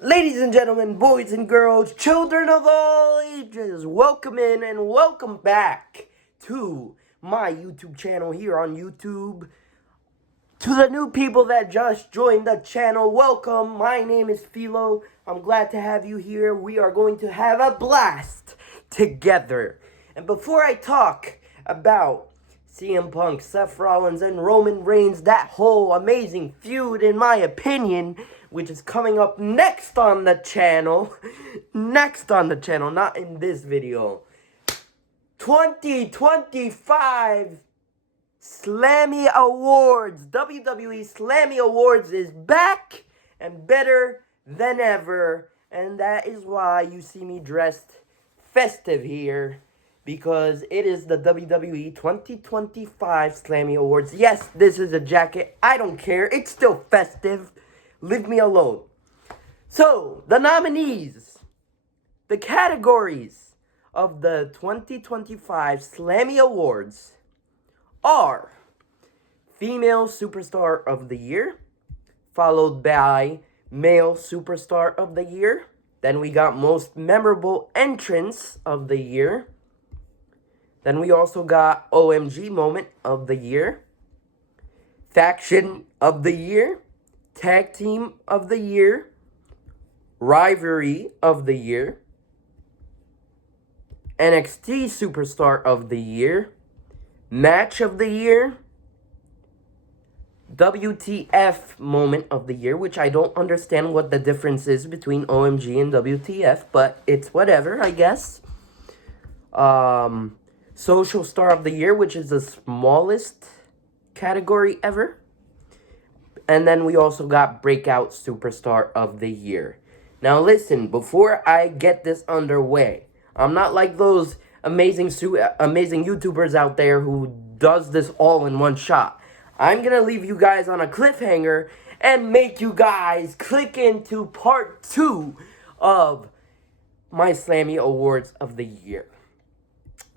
Ladies and gentlemen, boys and girls, children of all ages, welcome in and welcome back to my YouTube channel here on YouTube. To the new people that just joined the channel, welcome. My name is Philo. I'm glad to have you here. We are going to have a blast together. And before I talk about CM Punk, Seth Rollins, and Roman Reigns, that whole amazing feud, in my opinion, which is coming up next on the channel, not in this video, 2025 Slammy Awards. WWE Slammy Awards is back and better than ever. And that is why you see me dressed festive here. Because it is the WWE 2025 Slammy Awards. Yes, this is a jacket. I don't care. It's still festive. Leave me alone. So, the nominees. The categories of the 2025 Slammy Awards are Female Superstar of the Year, followed by Male Superstar of the Year. Then we got Most Memorable Entrance of the Year. Then we also got OMG Moment of the Year, Faction of the Year, Tag Team of the Year, Rivalry of the Year, NXT Superstar of the Year, Match of the Year, WTF Moment of the Year, which I don't understand what the difference is between OMG and WTF, but it's whatever, I guess. Social Star of the Year, which is the smallest category ever. And then we also got Breakout Superstar of the Year. Now listen, before I get this underway, I'm not like those amazing YouTubers out there who does this all in one shot. I'm gonna leave you guys on a cliffhanger and make you guys click into part 2 of my Slammy Awards of the Year.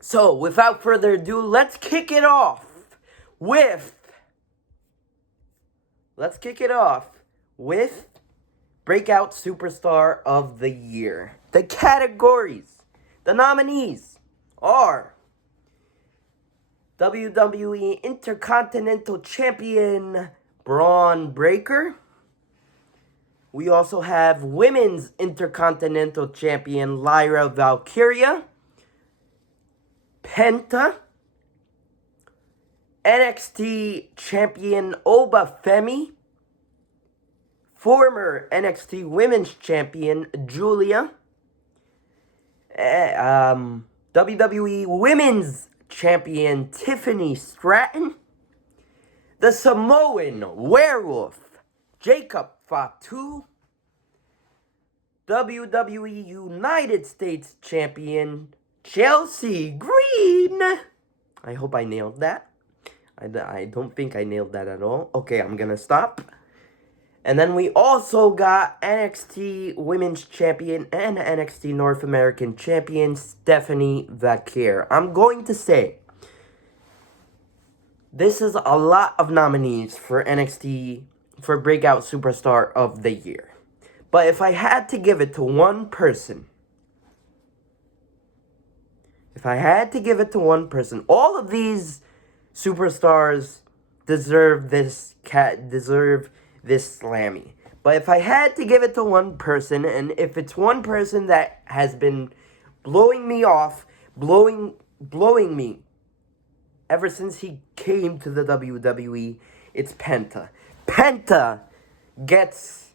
So, without further ado, let's kick it off with Breakout Superstar of the Year. The categories, the nominees are WWE Intercontinental Champion Braun Breaker. We also have Women's Intercontinental Champion Lyra Valkyria. Penta. NXT Champion Oba Femi. Former NXT Women's Champion Julia. WWE Women's Champion Tiffany Stratton. The Samoan Werewolf Jacob Fatu. WWE United States Champion Chelsea Green. I hope I nailed that. I don't think I nailed that at all. Okay, I'm gonna stop. And then we also got NXT Women's Champion and NXT North American Champion Stephanie Vaquer. I'm going to say, this is a lot of nominees for NXT for Breakout Superstar of the Year. But if I had to give it to one person, all of these superstars deserve this Slammy. But if I had to give it to one person, and if it's one person that has been blowing me off, blowing me ever since he came to the WWE, it's Penta. Penta gets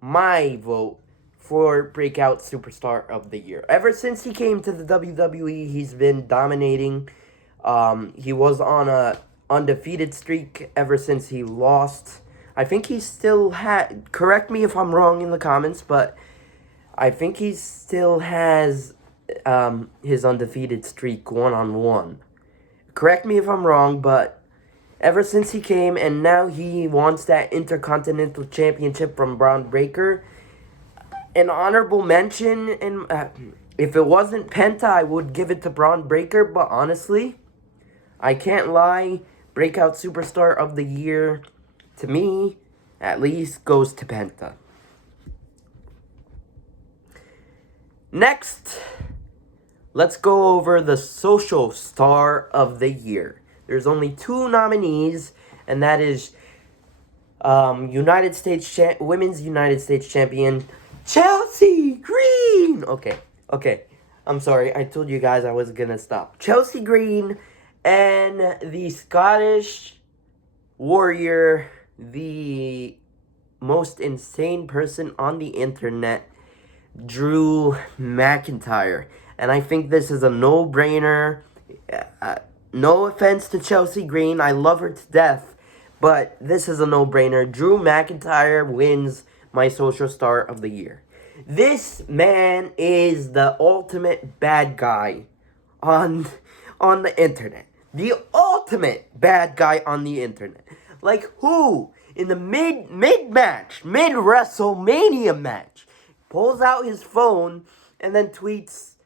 my vote for Breakout Superstar of the Year. Ever since he came to the WWE, he's been dominating. He was on a undefeated streak ever since he lost. I think he still had, correct me if I'm wrong in the comments, but I think he still has his undefeated streak one-on-one. Correct me if I'm wrong, but ever since he came and now he wants that Intercontinental Championship from Braun Breaker, an honorable mention, and if it wasn't Penta, I would give it to Braun Breaker, but honestly, I can't lie, Breakout Superstar of the Year, to me, at least, goes to Penta. Next, let's go over the social star of the year. There's only two nominees, and that is Women's United States Champion Chelsea Green. Okay. I'm sorry. I told you guys I was gonna stop. Chelsea Green and the Scottish Warrior, the most insane person on the internet, Drew McIntyre. And I think this is a no-brainer. No offense to Chelsea Green. I love her to death. But this is a no-brainer. Drew McIntyre wins my social star of the year. This man is the ultimate bad guy on the internet. The ultimate bad guy on the internet. Like who in the mid WrestleMania match pulls out his phone and then tweets,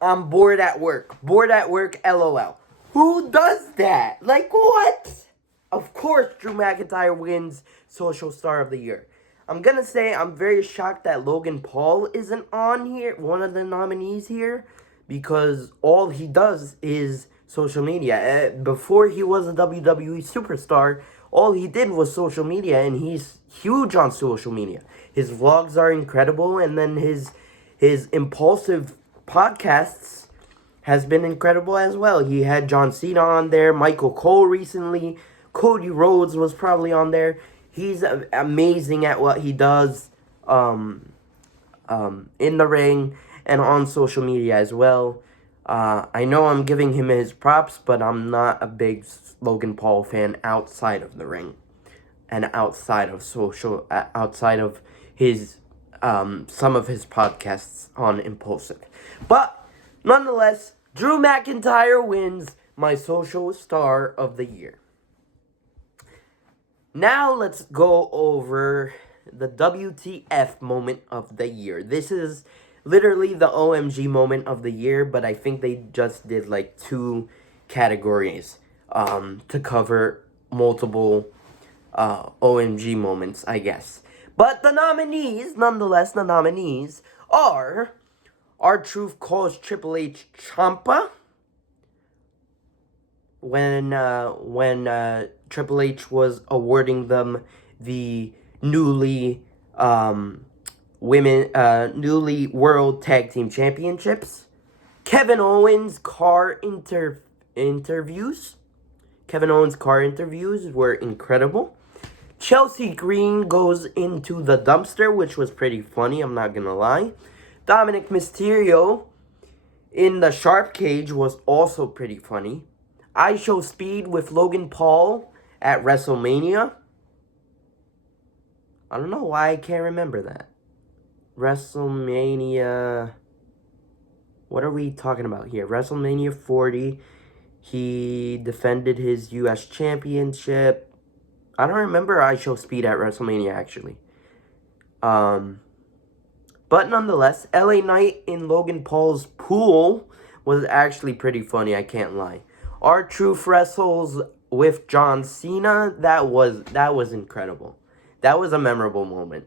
I'm bored at work. Bored at work, LOL. Who does that? Like what? Of course, Drew McIntyre wins Social Star of the Year. I'm gonna say I'm very shocked that Logan Paul isn't on here, one of the nominees here, because all he does is social media. Before he was a WWE superstar, all he did was social media, and he's huge on social media. His vlogs are incredible, and then his impulsive podcasts has been incredible as well. He had John Cena on there, Michael Cole recently, Cody Rhodes was probably on there. He's amazing at what he does in the ring and on social media as well. I know I'm giving him his props, but I'm not a big Logan Paul fan outside of the ring and outside of his some of his podcasts on Impulsive. But nonetheless, Drew McIntyre wins my social star of the year. Now let's go over the WTF moment of the year. This is literally the OMG moment of the year, but I think they just did like two categories to cover multiple OMG moments, I guess. But the nominees, nonetheless, the nominees are R-Truth calls Triple H Champa when Triple H was awarding them the newly World Tag Team Championships. Kevin Owens' car interviews. Kevin Owens' car interviews were incredible. Chelsea Green goes into the dumpster, which was pretty funny, I'm not gonna lie. Dominic Mysterio in the sharp cage was also pretty funny. I Show Speed with Logan Paul at WrestleMania. I don't know why I can't remember that. WrestleMania. What are we talking about here? WrestleMania 40. He defended his U.S. Championship. I don't remember I Show Speed at WrestleMania, actually. But nonetheless, LA Knight in Logan Paul's pool was actually pretty funny, I can't lie. R-Truth wrestles with John Cena. That was incredible. That was a memorable moment.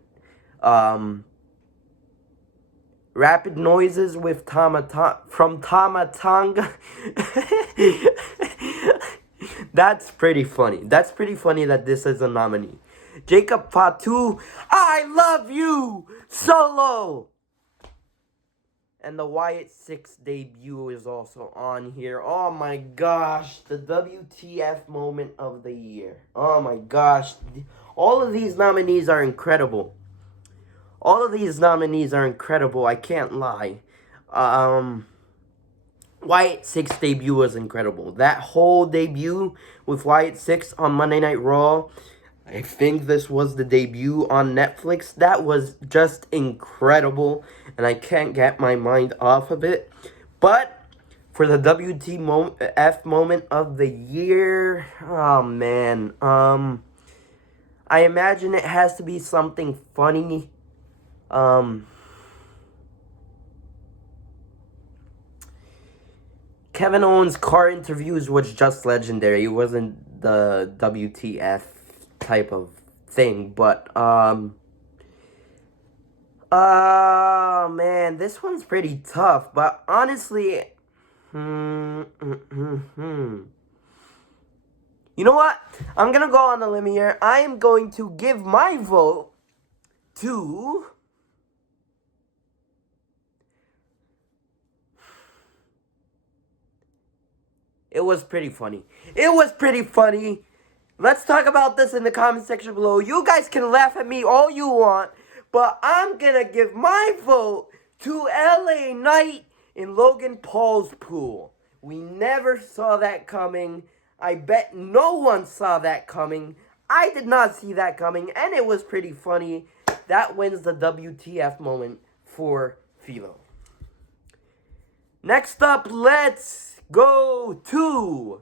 Rapid noises with from Tama Tonga. That's pretty funny. That's pretty funny that this is a nominee. Jacob Fatu, I love you, Solo. And the Wyatt 6 debut is also on here. Oh my gosh, the WTF moment of the year. Oh my gosh. All of these nominees are incredible. All of these nominees are incredible, I can't lie. Wyatt 6 debut was incredible. That whole debut with Wyatt 6 on Monday Night Raw, I think this was the debut on Netflix. That was just incredible, and I can't get my mind off of it. But for the WTF moment of the year, oh man, I imagine it has to be something funny. Kevin Owens' car interviews was just legendary. It wasn't the WTF type of thing, but Oh man, this one's pretty tough, but honestly, you know what? I'm gonna go on a limb here. I am going to give my vote to. It was pretty funny. It was pretty funny. Let's talk about this in the comment section below. You guys can laugh at me all you want, but I'm gonna give my vote to LA Knight in Logan Paul's pool. We never saw that coming. I bet no one saw that coming. I did not see that coming, and it was pretty funny. That wins the WTF moment for Philo. Next up, let's go to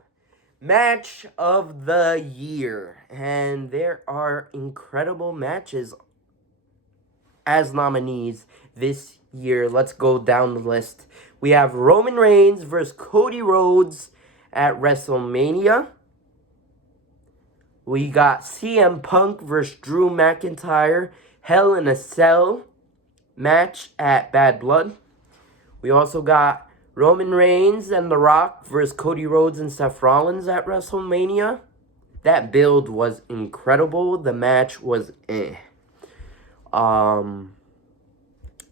Match of the Year. And there are incredible matches as nominees this year. Let's go down the list. We have Roman Reigns versus Cody Rhodes at WrestleMania. We got CM Punk versus Drew McIntyre, Hell in a Cell match at Bad Blood. We also got Roman Reigns and The Rock versus Cody Rhodes and Seth Rollins at WrestleMania. That build was incredible. The match was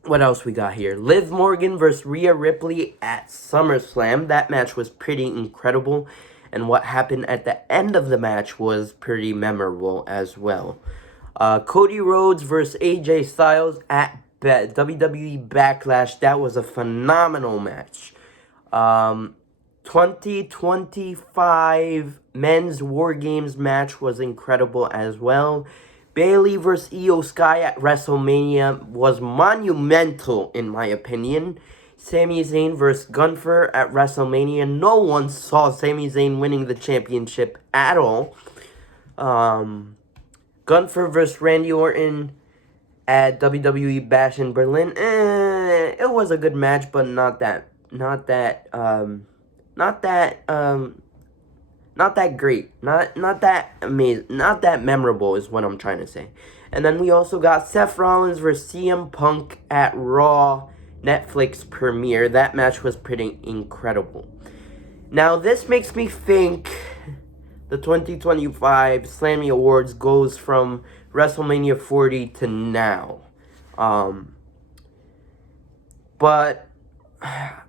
What else we got here? Liv Morgan versus Rhea Ripley at SummerSlam. That match was pretty incredible. And what happened at the end of the match was pretty memorable as well. Cody Rhodes versus AJ Styles at WWE Backlash. That was a phenomenal match. 2025 Men's War Games match was incredible as well. Bayley versus Io Sky at WrestleMania was monumental in my opinion. Sami Zayn versus Gunther at WrestleMania. No one saw Sami Zayn winning the championship at all. Gunther versus Randy Orton at WWE Bash in Berlin. It was a good match, but not that great. Not that amazing. Not that memorable is what I'm trying to say. And then we also got Seth Rollins versus CM Punk at Raw Netflix premiere. That match was pretty incredible. Now this makes me think the 2025 Slammy Awards goes from WrestleMania 40 to now. But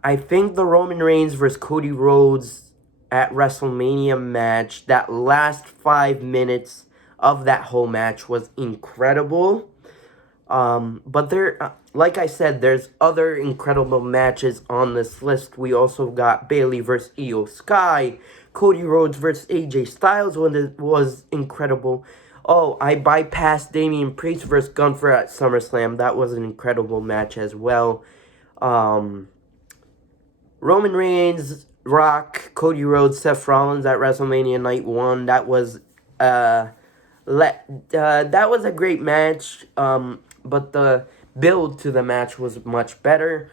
I think the Roman Reigns versus Cody Rhodes at WrestleMania match, that last 5 minutes of that whole match was incredible. But there, like I said, there's other incredible matches on this list. We also got Bayley versus Io Sky, Cody Rhodes versus AJ Styles when it was incredible. Oh, I bypassed Damian Priest versus Gunther at SummerSlam. That was an incredible match as well. Roman Reigns, Rock, Cody Rhodes, Seth Rollins at WrestleMania Night 1. That was that was a great match. But the build to the match was much better.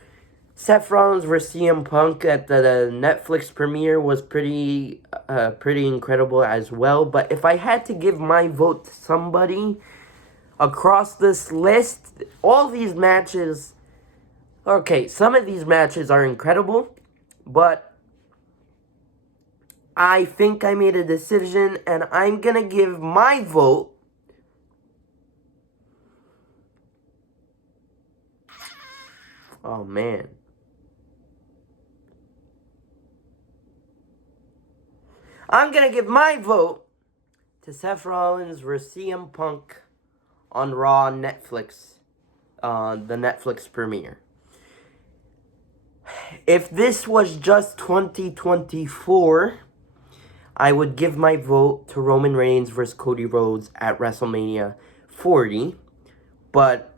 Seth Rollins versus CM Punk at the Netflix premiere was pretty incredible as well. But if I had to give my vote to somebody across this list, all these matches, okay, some of these matches are incredible, but I think I made a decision, and I'm gonna give my vote oh man. I'm going to give my vote to Seth Rollins versus CM Punk on Raw Netflix, the Netflix premiere. If this was just 2024, I would give my vote to Roman Reigns versus Cody Rhodes at WrestleMania 40. But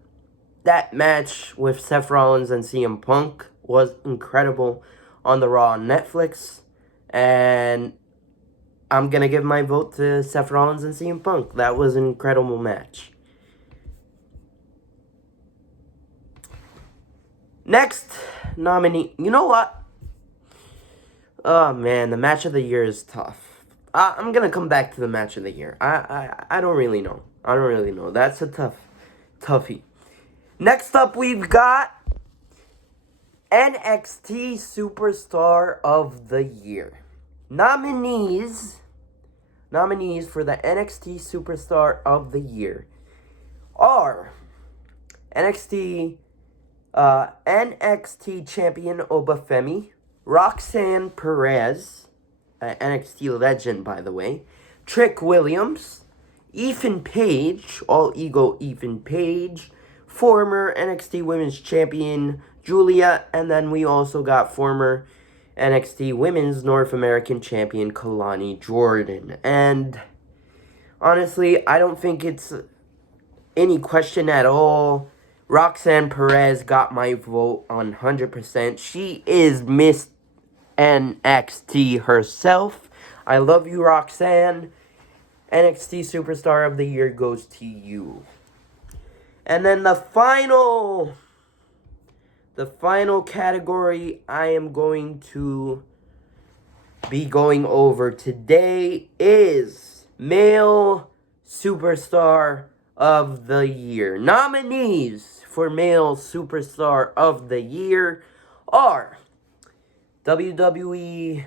that match with Seth Rollins and CM Punk was incredible on the Raw on Netflix. And I'm going to give my vote to Seth Rollins and CM Punk. That was an incredible match. Next nominee. You know what? Oh, man. The match of the year is tough. I'm going to come back to the match of the year. I don't really know. That's a toughie. Next up, we've got NXT Superstar of the Year. Nominees for the NXT Superstar of the Year are NXT champion Obafemi, Roxanne Perez, NXT legend by the way, Trick Williams, Ethan Page, All Ego Ethan Page, former NXT Women's Champion Julia, and then we also got former NXT Women's North American Champion Kalani Jordan. And honestly, I don't think it's any question at all. Roxanne Perez got my vote 100%. She is Miss NXT herself. I love you, Roxanne. NXT Superstar of the Year goes to you. And then the final category I am going to be going over today is Male Superstar of the Year. Nominees for Male Superstar of the Year are WWE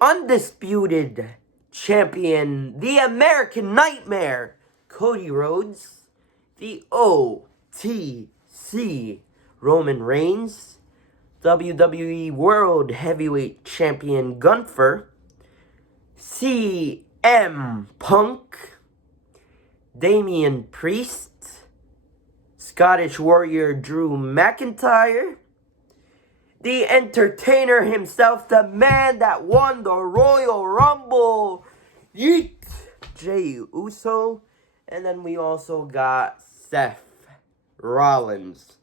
Undisputed Champion, the American Nightmare, Cody Rhodes, the OTC, Roman Reigns, WWE World Heavyweight Champion, Gunther, CM Punk, Damian Priest, Scottish Warrior Drew McIntyre, the entertainer himself, the man that won the Royal Rumble, Yeet, Jey Uso, and then we also got Seth Rollins.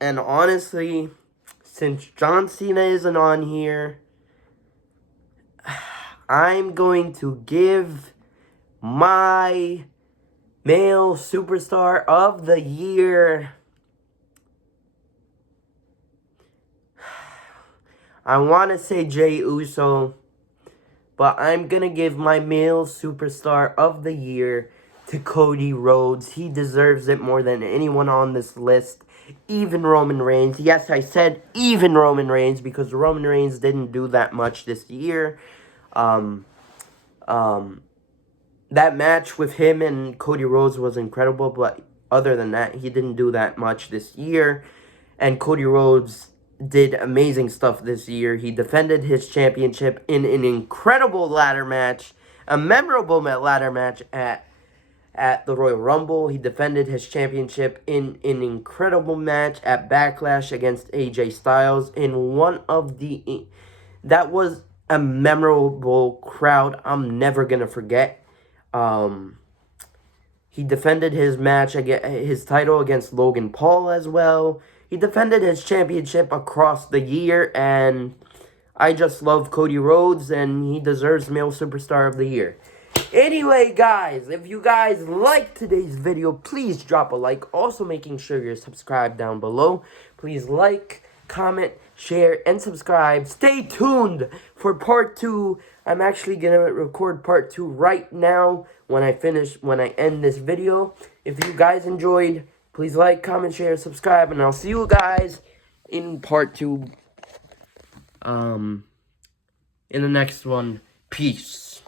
And honestly, since John Cena isn't on here, I'm going to give my Male Superstar of the Year. I want to say Jey Uso, but I'm going to give my Male Superstar of the Year to Cody Rhodes. He deserves it more than anyone on this list. Even Roman Reigns. Yes, I said even Roman Reigns because Roman Reigns didn't do that much this year. That match with him and Cody Rhodes was incredible, but other than that, he didn't do that much this year. And Cody Rhodes did amazing stuff this year. He defended his championship in an incredible ladder match, a memorable ladder match at the Royal Rumble. He defended his championship in an incredible match at Backlash against AJ Styles that was a memorable crowd I'm never gonna forget. He defended his title against Logan Paul as well. He defended his championship across the year, and I just love Cody Rhodes, and he deserves Male Superstar of the Year. Anyway, guys, if you guys liked today's video, please drop a like. Also, making sure you're subscribed down below. Please like, comment, share, and subscribe. Stay tuned for part 2. I'm actually going to record part 2 right now when I end this video. If you guys enjoyed, please like, comment, share, subscribe, and I'll see you guys in part 2. In the next one. Peace.